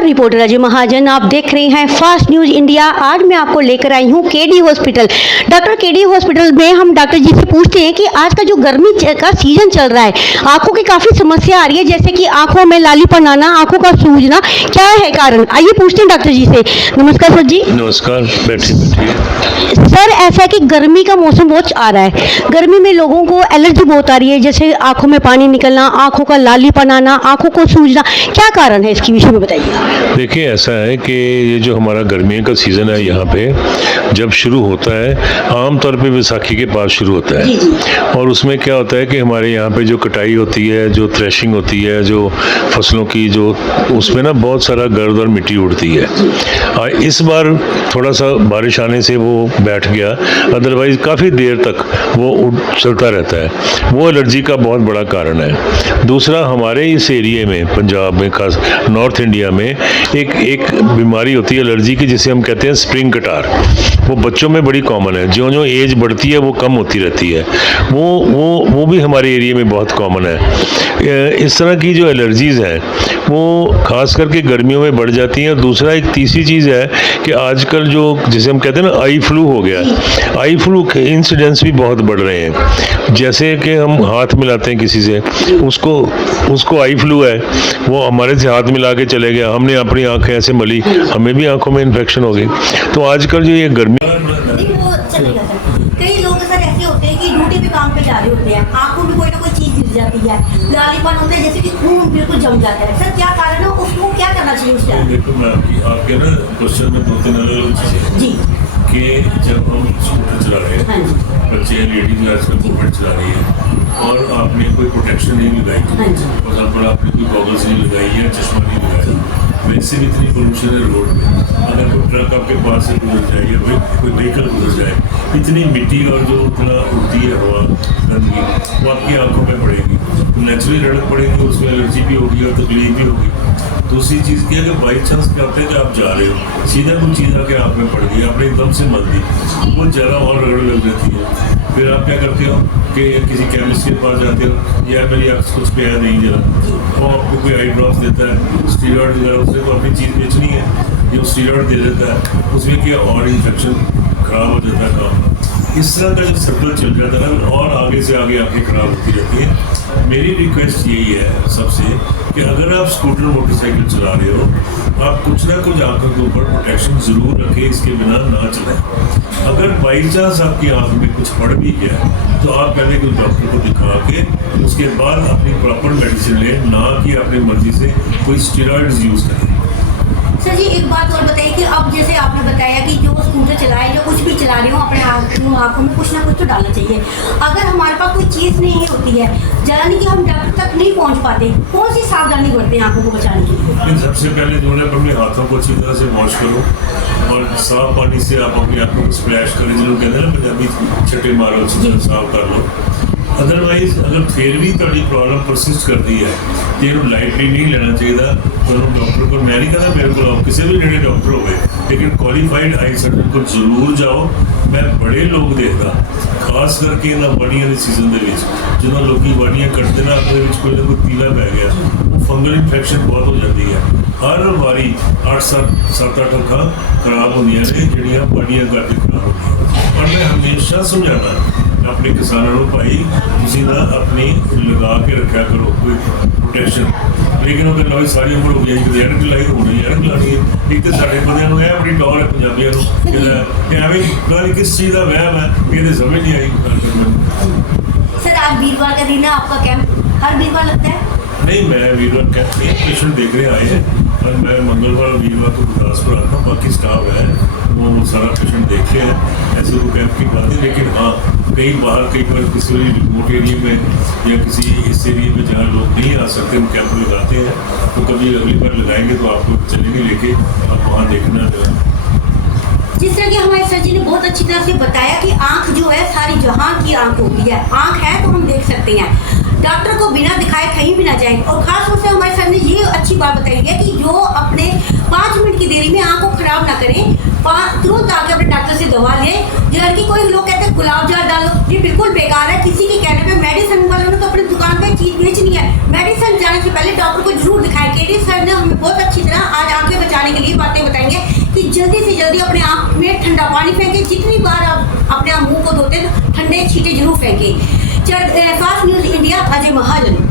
नमस्कार, रिपोर्टर अजय महाजन, आप देख रहे हैं फास्ट न्यूज इंडिया। आज मैं आपको लेकर आई हूँ KD hospital. Doctor KD hospital में हम डॉक्टर जी से पूछते हैं कि आज का जो गर्मी का सीजन चल रहा है, आंखों की काफी समस्या आ रही है, जैसे कि आंखों में लालीपन आना, आंखों का सूजना, क्या है कारण? आइए पूछते हैं डॉक्टर जी से। नमस्कार सर जी। नमस्कार, बैठिए। सर, ऐसा है कि गर्मी का मौसम बहुत आ रहा है, गर्मी में लोगों को एलर्जी बहुत आ रही है, जैसे आंखों में पानी निकलना, आंखों का लालीपन आना, आंखों को सूजना, क्या कारण है इसके विषय में बताइए। देखिए, ऐसा है कि ये जो हमारा गर्मियों का सीज़न है यहाँ पे जब शुरू होता है, आमतौर पे बैसाखी के बाद शुरू होता है। और उसमें क्या होता है कि हमारे यहाँ पे जो कटाई होती है, जो थ्रेशिंग होती है, जो फसलों की जो उसमें ना बहुत सारा गर्द और मिट्टी उड़ती है। इस बार थोड़ा सा बारिश आने से वो बैठ गया, अदरवाइज काफ़ी देर तक वो चलता रहता है। वो एलर्जी का बहुत बड़ा कारण है। दूसरा, हमारे इस एरिए में, पंजाब में, खास नॉर्थ इंडिया में एक बीमारी होती है एलर्जी की, जिसे हम कहते हैं स्प्रिंग कटार। वो बच्चों में बड़ी कॉमन है, जो जो एज बढ़ती है वो कम होती रहती है। वो भी हमारे एरिया में बहुत कॉमन है। इस तरह की जो एलर्जीज़ हैं वो खास करके गर्मियों में बढ़ जाती हैं। और दूसरा, एक तीसरी चीज़ है कि आजकल जो जिसे हम कहते हैं ना आई फ्लू हो गया, आई फ्लू के इंसिडेंट्स भी बहुत बढ़ रहे हैं। जैसे कि हम हाथ मिलाते हैं किसी से, उसको आई फ्लू है, वो हमारे से हाथ मिला के चले गया, हमने अपनी आंखें ऐसे मली, हमें भी आंखों में इन्फेक्शन हो गई। तो आजकल जो ये गर्मी कई लोग सर ऐसे होते हैं कि ड्यूटी पे काम पे जा रहे होते हैं, आंखों में कोई ना कोई चीज गिर जाती है, लालीपन होता है, जैसे कि खून बिल्कुल जम जाता है। सर, क्या कारण है, उसको क्या करना चाहिए उस टाइम? देखो, मैं आपके ना क्वेश्चन में 2-3 अलग चीज़ें जी कि जब हम स्कूटर चला रहे हैं, बच्चे लेडीज आजकल स्कूटर चला रही है और आपने कोई प्रोटेक्शन नहीं लगाई, और पर आपने कोई गॉगल्स नहीं लगाई है, चश्मा नहीं लगाया, वैसे भी इतनी पोल्यूशन है रोड में, अगर कोई ट्रक आपके पास से गुजर जाए या कोई व्हीकल गुजर जाए, इतनी मिट्टी और जो इतना उड़ती है हवा गंदगी, वो आपकी आंखों में पड़ेगी, नेचुरली रड़क पड़ेगी, उसमें एलर्जी भी होगी और तकलीफ भी होगी। दूसरी चीज़ की, अगर बाई चांस क्या होता है कि आप जा रहे हो, सीधा कोई चीज़ आके आप में पड़ गई, आपने एकदम से मत दी, वो ज़्यादा और रगड़ लग जाती है। फिर आप क्या करते हो कि किसी केमिस्ट के पास जाते हो, यार मेरी आँख कुछ पे है नहीं जरा, वो आपको कोई आई ड्रॉप्स देता है, स्टीरॉइड वगैरह, उससे तो अपनी चीज़ बेचनी है, जो स्टीरॉइड दे देता है, उसमें क्या और इन्फेक्शन खराब हो जाता है काम। इस तरह का जब सर्कल चल जाता है ना, और आगे से आगे आंखें खराब होती रहती है। मेरी रिक्वेस्ट यही है सबसे कि अगर आप स्कूटर मोटरसाइकिल चला रहे हो, आप कुछ ना कुछ आंखों के ऊपर प्रोटेक्शन ज़रूर रखें, इसके बिना ना चलाएं। अगर बाई चांस आपकी आंख में कुछ पड़ भी गया तो आप पहले कोई डॉक्टर को दिखा के उसके बाद अपनी प्रॉपर मेडिसिन लें, ना कि अपनी मर्जी से कोई स्टेरॉइड्स यूज़ करें। सर जी, एक बात और बताइए कि अब जैसे आपने बताया कि जो स्कूटर चलाए, जो कुछ भी चला रहे हो, अपने आंखों में कुछ ना कुछ तो डालना चाहिए। अगर हमारे पास कोई चीज़ नहीं होती है, यानी कि हम डॉक्टर तक नहीं पहुंच पाते, कौन सी सावधानी बरतें आंखों को बचाने के लिए? सबसे पहले जो है अपने हाथों को अच्छी तरह से वॉश करो और साफ पानी से आप अपनी आंखों को स्प्लैश करें, जिन्होंने कहते हैं ना पंजाबी, छटे मारो, अच्छी तरह साफ कर लो। अदरवाइज अगर फिर भी थोड़ी प्रॉब्लम परसिस्ट करती है तो ये लाइटली नहीं लेना चाहिए। तो डॉक्टर को, मैं नहीं कहता मेरे को आओ, किसी भी नेड़े डॉक्टर हो गए, लेकिन क्वालिफाइड आई सर्जन को जरूर जाओ। मैं बड़े लोग देखता, खास करके ना बाड़ियां के सीजन के जो लोग बाड़ियां कटते ना, अपने कोई ना कोई पीला पै गया, वो फंगल इन्फेक्शन बहुत हो जाती है। हर बारी 8-7 अखां खराब होंदियां ने, जिहड़ियां बाड़ियां करके खराब होंदियां। और मैं हमेशा समझाना अपने किसानों को, भाई तुसीं ना अपनी लगा के रखा करो कोई प्रोटेक्शन, लेकिन वो कहना सारी उम्र हो गई कि एनक लाई तो होनी, एनक लानी है। एक तो साढ़े बंदियां है बड़ी टॉर है पंजाबियों को, एवं पता किस चीज़ का वहम है, ये समझ नहीं आई। सर, आज वीरवार का दिन है, आपका कैंप हर वीरवार लगता है? नहीं, मैं वीरवार कैंप नहीं, पेशेंट देख रहे आए हैं, और मैं मंगलवार और वीरवार को गुरदासपुर आता हूँ, बाकी स्टाफ है वो सारा पेशेंट देख रहे हैं, ऐसे वो कैंप की बात है। लेकिन हाँ, कहीं बाहर कई बार किसी रिमोट एरिया में या किसी इस एरिया में जहाँ लोग नहीं आ सकते, हम कैंप लगाते हैं, तो कभी अगली बार लगाएंगे तो आपको चलेंगे लेके, आप वहाँ देखना जो है। जिस तरह की हमारे सर जी ने बहुत अच्छी तरह से बताया कि आंख जो है सारी जहां की आंख होती है, आंख है तो हम देख सकते हैं, डॉक्टर को बिना दिखाए कहीं भी ना जाए। और खास तौर से हमारे सर ने ये अच्छी बात बताई है कि जो अपने 5 मिनट की देरी में आंख को खराब ना करें, तुरंत आके अपने डॉक्टर से दवा लें। जैसे कि कोई लोग कहते हैं गुलाब जल डालो, ये बिल्कुल बेकार है। किसी के कहने पे मेडिसिन वालों ने तो अपनी दुकान पे चीज बेचनी है, मेडिसिन जाने से पहले डॉक्टर को जरूर दिखाएं। केडी सर ने हमें बहुत अच्छी तरह आज आंखें ठंडा पानी फेंके, जितनी बार आप अपने मुंह को धोते हैं ठंडे छींटे जरूर फेंके। Fast news India, Ajay Mahajan.